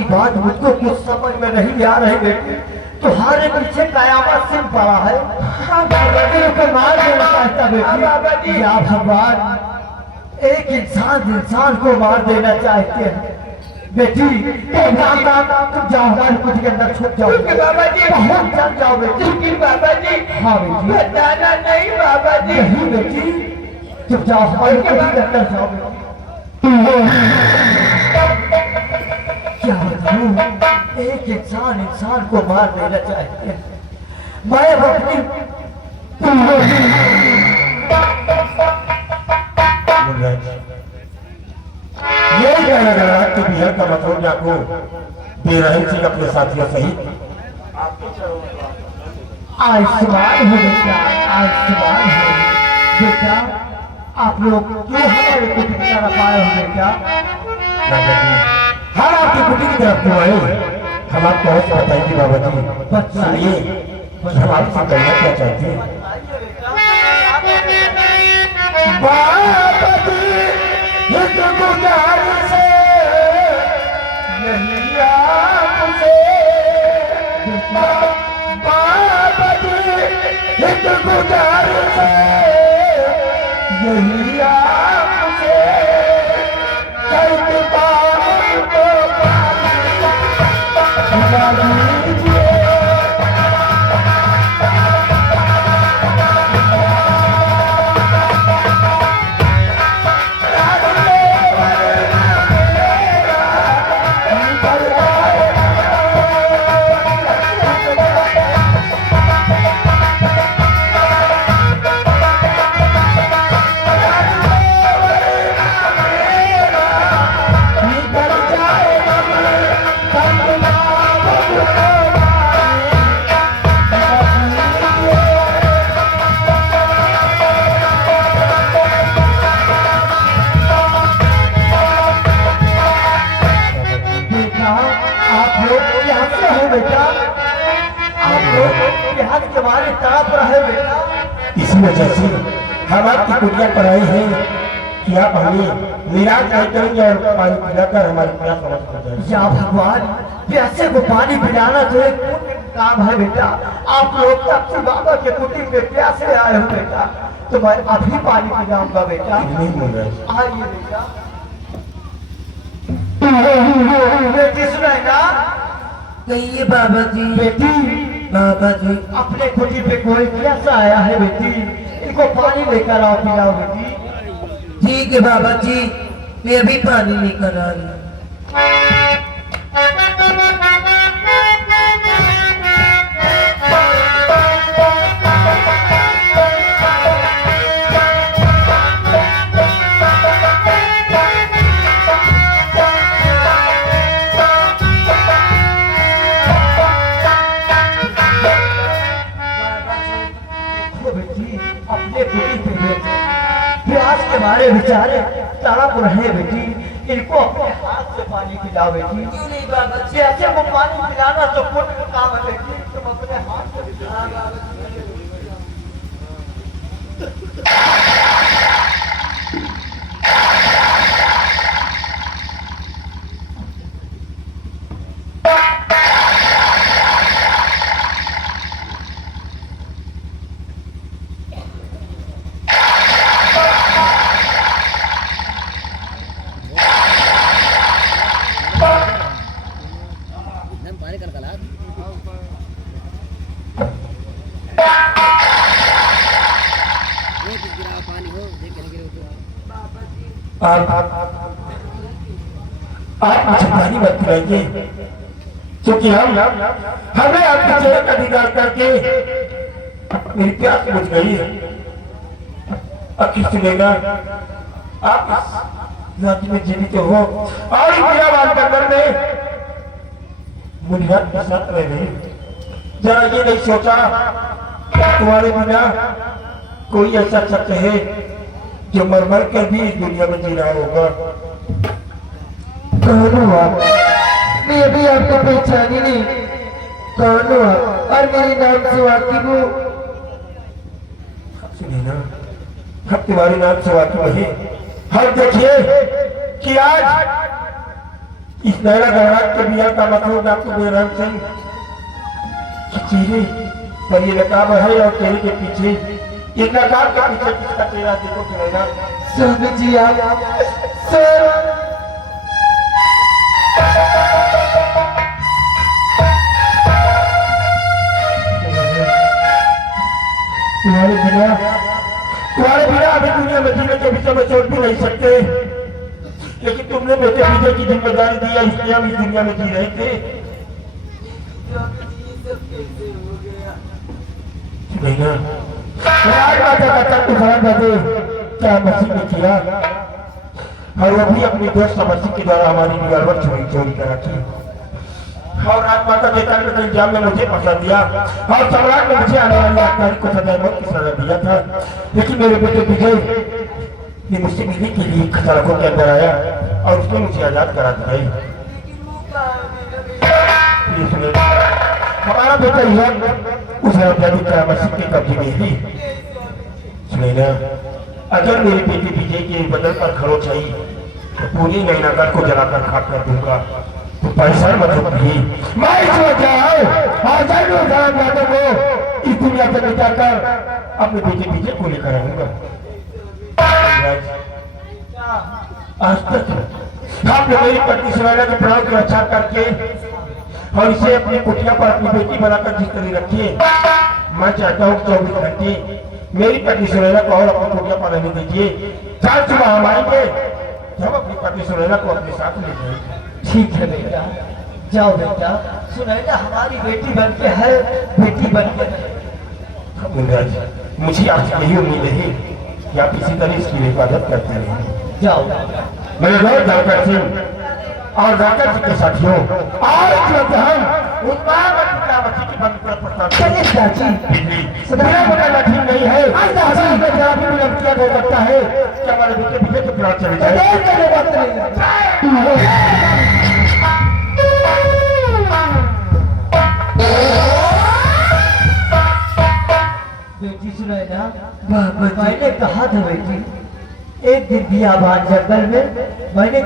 तुम्हारी बात मुझको कुछ समझ में नहीं आ रही बेटी। तुम्हारे पीछे कयामत सिंह पड़ा है। हाँ बाबा जी को मार देना चाहता बेटी। या भगवान, एक इंसान को मार देना चाहते हैं बेटी। तुम जाओ हमारे कुछ के अंदर छुप जाओ बाबा जी, बहुत जल्द जाओ बेटी। बाबा जी हाँ बेटी, बताना नहीं बाबा जी। नहीं बेटी, चुप जाओ हमारे कुछ के अंदर जाओ बेटी। क्या बताऊं, एक इंसान को मार देना चाहते हैं। मैं अपनी ये कहना लग रहा कि बिहार का मथुरा को बेरहम सिंह अपने साथियों सहित आयुष्मान हो बेटा, आयुष्मान हो बेटा। आप लोग क्यों हमारे कुछ की तरफ आए हो बेटा? हम आपकी कुटी की तरफ क्यों आए? हम आपको और बताएंगे बाबा जी। सुनिए, हम आपसे कहना क्या चाहते हैं। बाबा जी हित गुजारिश यही आपसे, बाबा जी हित गुजारिश यही आपसे, कई बार तो हमारी तरफ रहे बेटा। इसी वजह से हम आपकी कुटिया पर आए हैं कि आप हमें निराश नहीं करेंगे और पानी पिलाकर हमारी प्यास समाप्त कर जाएगी। या भगवान, प्यासे को पानी पिलाना तो एक पुण्य काम है बेटा। आप लोग तब बाबा के कुटी में प्यासे आए हो बेटा, तो मैं अभी पानी पिलाऊंगा बेटा। नहीं बोल रहे। आइए बेटा। बेटी सुनाई ना? कहिए बाबा जी। बेटी बाबा जी, अपने कुटी पे कोई कैसा आया है बेटी, इनको पानी लेकर आओ, पिलाओ बेटी। ठीक है बाबा जी, मैं अभी पानी लेकर आ रही हूँ। अपने कुटी पे बैठे प्यास के मारे बेचारे तड़प रहे बेटी। इनको अपने हाथ से पानी पिलाओ बेटी। क्यों नहीं बाबा जी? जैसे वो पानी पिलाना तो पुण्य का काम है बेटी, तुम अपने हाथ से पिलाओ बाबा जी। आप मुझे पानी मत पिलाइए, क्योंकि हमें आपके चरण का अधिकार करके मेरी प्यास बुझ गई है। आखिर सुनेगा, आप इस जाति में जीवित हो और मीराबाद नगर में मुनियाद के साथ रह रही। जरा ये नहीं सोचा कि तुम्हारे बिना कोई ऐसा शख्स है जो मर मर कर भी इस दुनिया में जी रहा होगा। कौन हो आप? मैं अभी आपको पहचानी नहीं। कौन हो आप और मेरे नाम से वाकिफ हो? सुनिए ना, हम तुम्हारे नाम से वाकिफ है। हम देखिए कि आज इस नैना गहरात के बिया का मतलब आपको बेरंग सिंह चीरे पर ये नकाब है और तेरे के पीछे ये नकाब के पीछे किसका चेहरा देखो सुनैना। स्वामी जी आप सर तुम्हारे बिना अभी दुनिया में जीने के विषय में सोच भी नहीं सकते, लेकिन तुमने मेरे पीछे की जिम्मेदारी दिया इसलिए हम इस दुनिया में जी रहे थे। क्या मसीह ने किया और वो भी अपनी दोस्त मसीह के द्वारा हमारी निगरानी चोरी कर रखी और राजमाता चेतन के इल्जाम में मुझे फंसा दिया और सम्राट ने मुझे आने वाली आत्मारी को सजा मौत की सजा दिया था। लेकिन मेरे बेटे विजय ने मुझसे मिलने के लिए खतरकों के अंदर आया और उसने मुझे आजाद करा दिया। हमारा बेटा युवक उसे अफजानी तरह मसीह के कब्जे में ही सुनैना, अगर मेरे बेटे विजय के बदल पर खरोच आई तो पूरी नैनागढ़ को जलाकर खाक कर दूंगा। तो पैसा मत रखिए, मैं इसमें जाऊं को इस दुनिया से मिटाकर अपने बेटे विजय को लेकर आऊंगा। आज तक आपने मेरी पत्नी सुनैना के प्राणों की रक्षा करके और इसे अपनी कुटिया पर अपनी बेटी बनाकर जिस तरह रखिए, मैं चाहता हूँ 24 घंटे मेरी पत्नी सुनैना को और अपनी कुटिया पर रहने दीजिए। 4 सुबह हम आएंगे जब अपनी पत्नी सुनैना को अपने साथ ले जाएंगे। ठीक है बेटा, जाओ बेटा, सुनैना हमारी बेटी बन के है, बेटी बन के मुझे आपसे यही उम्मीद है कि आप इसी तरह इसकी हिफाजत करते रहे। जाओ मेरे दोस्त जाकर सिंह और जाकर जी के साथियों आज हम उस की बंद कर प्रस्ताव चलिए चाची मेरा बड़ा लठीन नहीं है, जरा भी विलंब किया जा सकता है कि हमारे बेटे पीछे के प्लाट चले जाए। बेटी सुनैना, मैंने कहा था बेटी, एक दिन बियाबान जंगल में मैंने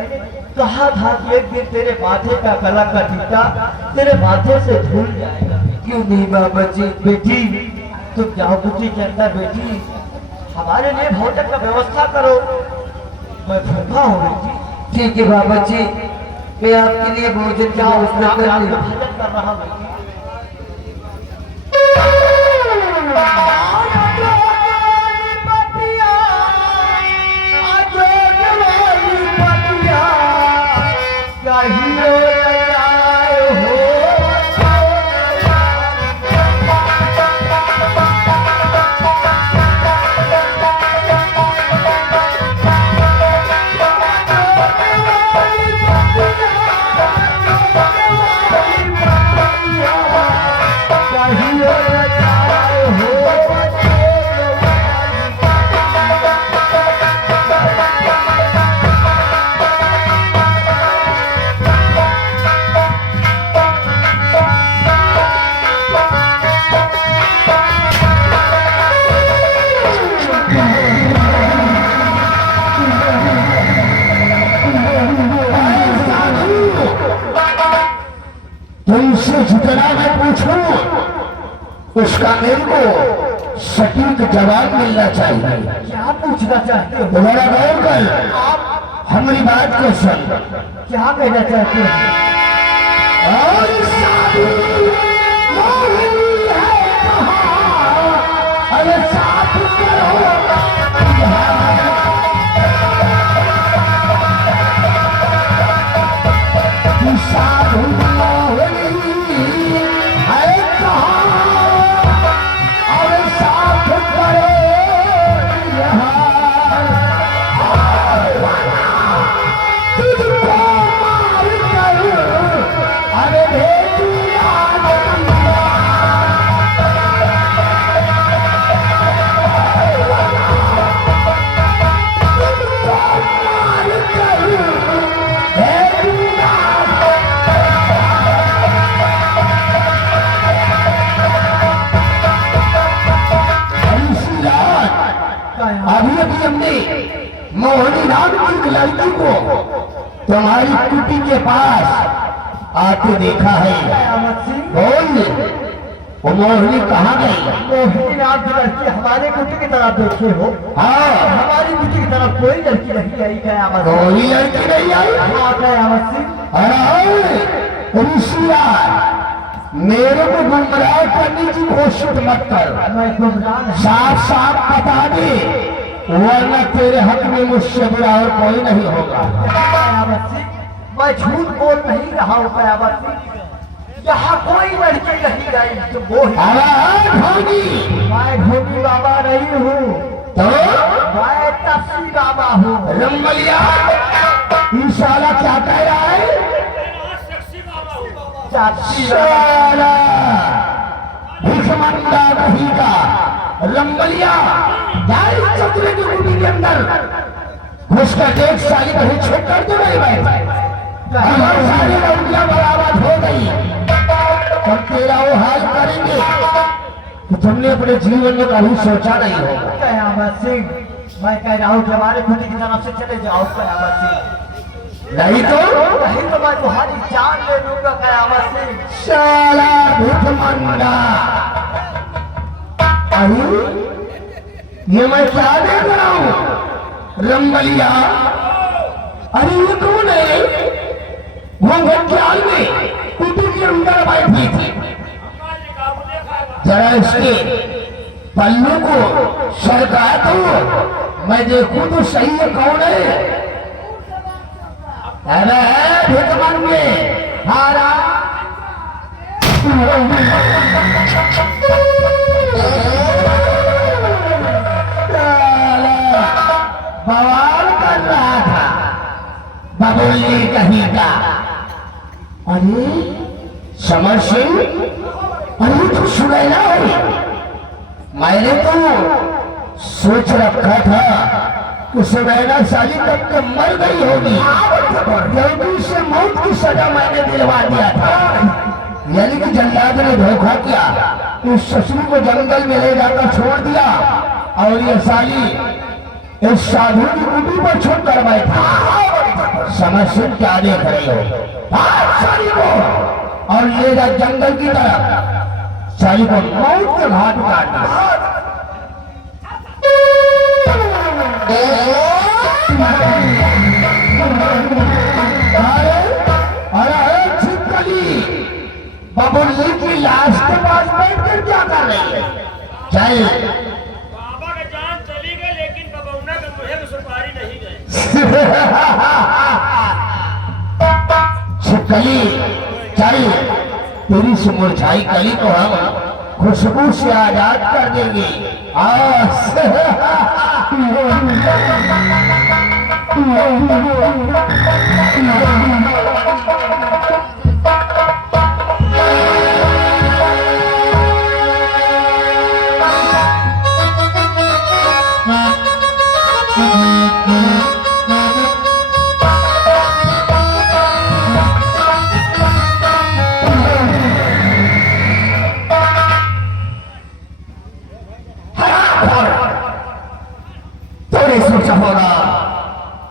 कहा था कि एक दिन तेरे माथे का कला का टीका तेरे माथे से धुल जाएगा। क्यों नहीं बाबा जी? बेटी तुम जाओ कुटी के अंदर, बेटी हमारे लिए भोजन का व्यवस्था करो, मैं भूखा हूँ बेटी। ठीक है बाबा जी, मैं आपके लिए भोजन की व्यवस्था कर रही हूँ। भोजन कर रहा हूँ बेटी। जितना मैं पूछूं उसका मेरे को सटीक जवाब मिलना चाहिए। क्या पूछना चाहते हो? तुम्हारा गौर कर, हमारी बात को सुन। क्या कहना चाहते हो? अरे साफ करो अभी अभी हमने मोहिनी नाम की एक लड़की को तुम्हारी कुटी के पास आके देखा है। कयामत सिंह, बोल, वो मोहिनी कहाँ गई? मोहिनी नाम की लड़की हमारे कुटी की तरफ देखे हो? हाँ, हमारी कुटी की तरफ कोई लड़की नहीं आई। कयामत सिंह, कोई लड़की नहीं आई। हाँ कयामत सिंह, अरे ऋषियार, मेरे को गुमराह करने की कोशिश मत कर। मैं गुमराह नहीं। साफ साफ बता दे, वरना तेरे हक में मुझसे बुरा और कोई नहीं होगा। कयामत सिंह, मैं झूठ बोल नहीं रहा हूँ। कयामत सिंह, यहाँ कोई लड़की नहीं गई। तो वो अरे धोनी, मैं धोनी बाबा नहीं हूँ, तो मैं तपसी बाबा हूँ। रंगलिया इंशाल्लाह क्या कह रहा है? मैं शख्सी बाबा हूँ। चाची साला भिखमंगा नहीं का रंगलिया, जाए चतुरे की कुटी के अंदर घुस कर देख, साली कहीं छुप कर तो नहीं बैठ। हमारे सारे लड़कियां बराबर हो गई, तब तेरा वो हाल करेंगे कि तुमने अपने जीवन में कभी सोचा नहीं होगा। कयामत सिंह, मैं कह रहा हूँ कि हमारे खुदी की तरफ से चले जाओ। कयामत सिंह, नहीं तो नहीं तो मैं तुम्हारी जान ले लूंगा। कयामत सिंह, साला भिखमंगा, अरे ये मैं क्या देख रहा हूँ? रंगलिया, अरे ये कौन है? वो घटियाल में कुटी के अंदर बैठी थी। जरा इसके पल्लू को सरका दो, मैं देखूं तो सही है कौन है। अरे भिखमंगे, हारा बवाल कर रहा था बबुल्ली कहीं का। अरे समर सिंह, अरे तो सुनैना है। मैंने तो सोच रखा था कि सुनैना साली तक तो मर गई होगी, जल्दी से मौत की सजा मैंने दिलवा दिया था। यानी कि जल्लाद ने धोखा किया, इस ससुर को जंगल में ले जाकर छोड़ दिया और ये साली इस साधु की कुटी पर छोड़ कर बैठा। समझ से क्या देख रही हो? साली को और ले जा जंगल की तरफ, साली को मौत के घाट उतारना। अरे छिपकली, बबुल्ली की लाश के पास बैठ कर क्या कर रही है? चल, बाबा का जान चली गई, लेकिन बबौना का मुझे में सुपारी नहीं गए। छिपकली चल, तेरी से मुरझाई कली को हम खुशबू से आजाद कर देंगे। तूने सोचा होगा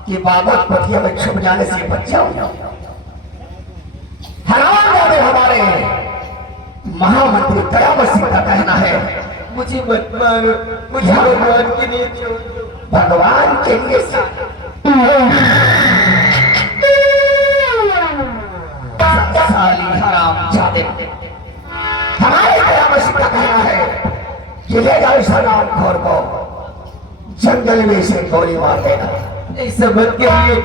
कि बाबत पथिया में छुप जाने से बच जाऊंगा। हराम वाले हमारे महामंत्री कयामत सिंह का कहना है, मुझे मत मारो, मुझे भगवान के लिए छोड़ दो, भगवान के लिए साली हराम जादे। हमारे कयामत सिंह का कहना है कि ले जाओ इस हराम खोर को जंगल में से गोली मार देना। इस सबक के लिए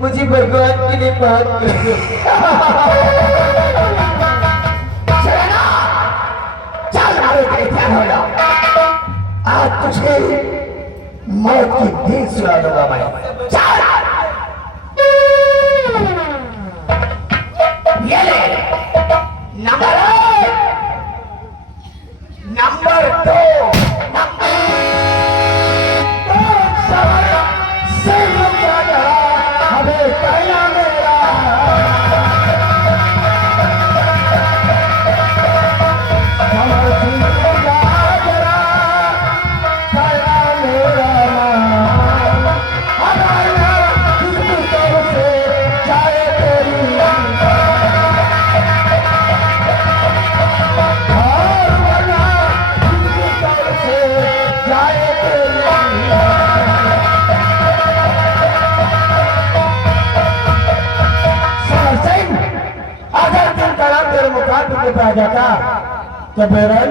मुझे भगवान के लिए माफ कर दो। चलना, चल मारो के क्या हो जाओ। आज तुझे मौत की नींद सुला दूंगा मैं। चल, ये ले नंबर 1, नंबर 2, पे आ जाता तो बेरहम